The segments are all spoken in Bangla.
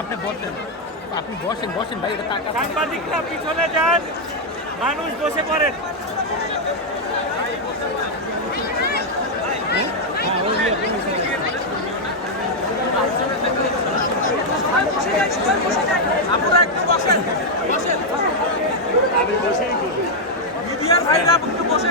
আপনি বসেন। আপনি বসেন বসেন ভাই এটা টাকা সাংবাদিকরা পিছনে যান মানুষ বসে পড়েন। মিডিয়ার ভাইরা একটু বসে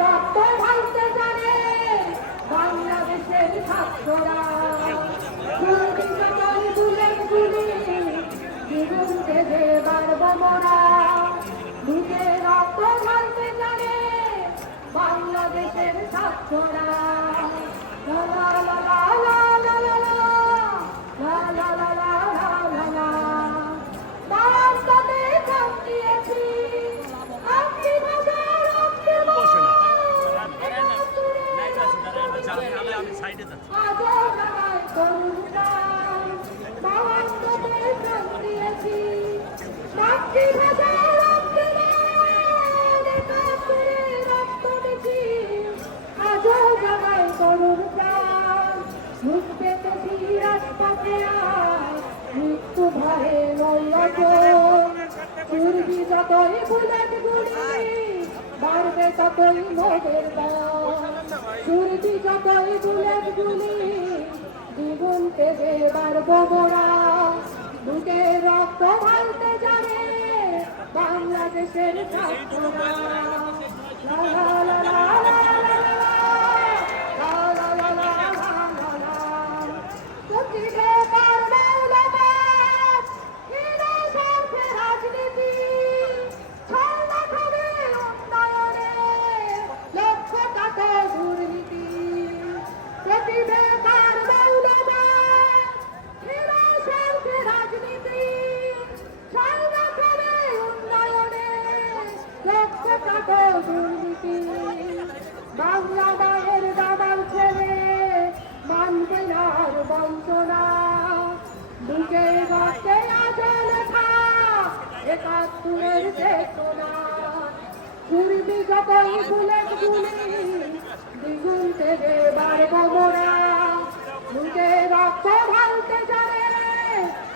রক্ত বাংলাদেশের ছাত্ররা। ঘুরবি যতই বুলেট ঘুরবি বাড়বে ততই মোদের ঘুরবি যতই বুলেট গুলি, দ্বিগুণ থেকে বাড়বো মোরা বুকে রক্ত ভালতে যাবে বাংলাদেশের ছাত্ররা। লা লা লা লা এত দুর্নীতি বাংলাদেশের দাদার ছেলে মানবে না আর বঞ্চনা। বুকে গতে আজে লেখা একাত্তরের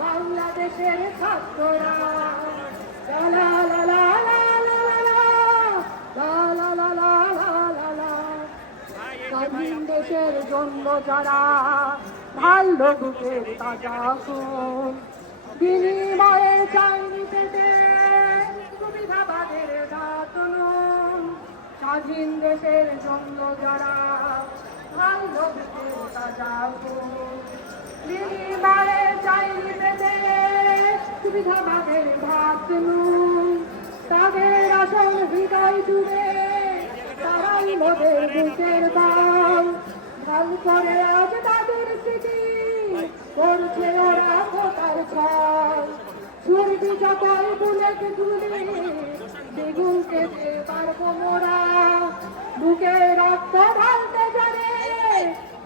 বাংলাদেশের ছাত্ররা। লা লা স্বাধীন দেশের জন্য যারা ভাল্য বুকের তাজা খুন বিনিময়ে চাইনি পেতে সুবিধাবাদের দাতন। স্বাধীন দেশের জন্য যারা ভাল্য বুকের তাজা খুন বিনিময়ে চাইনি পেতে সুবিধাবাদের ভাত তাদের আসল হৃদয় জুড়ে মোদের বুকের দাম ভালো করে আজ তাদের স্মৃতি করছে ওরা কোথার ছল সুরবি যতই বুলেট গুলি দ্বিগুণ কেটে পারব মোরা বুকে রক্ত ঢালতে জানে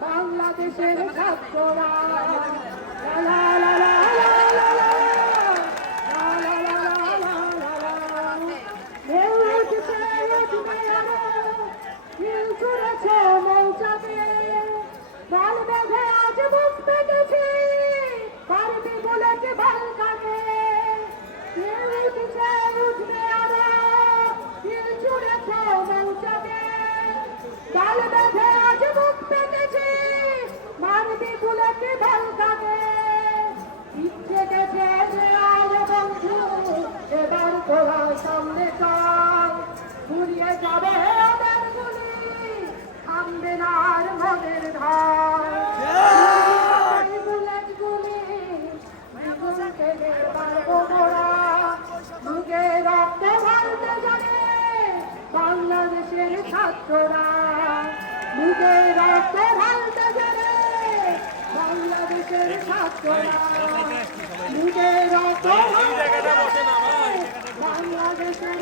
বাংলাদেশের ছাত্ররা লা লা লা লা লা আছে বাংলাদেশের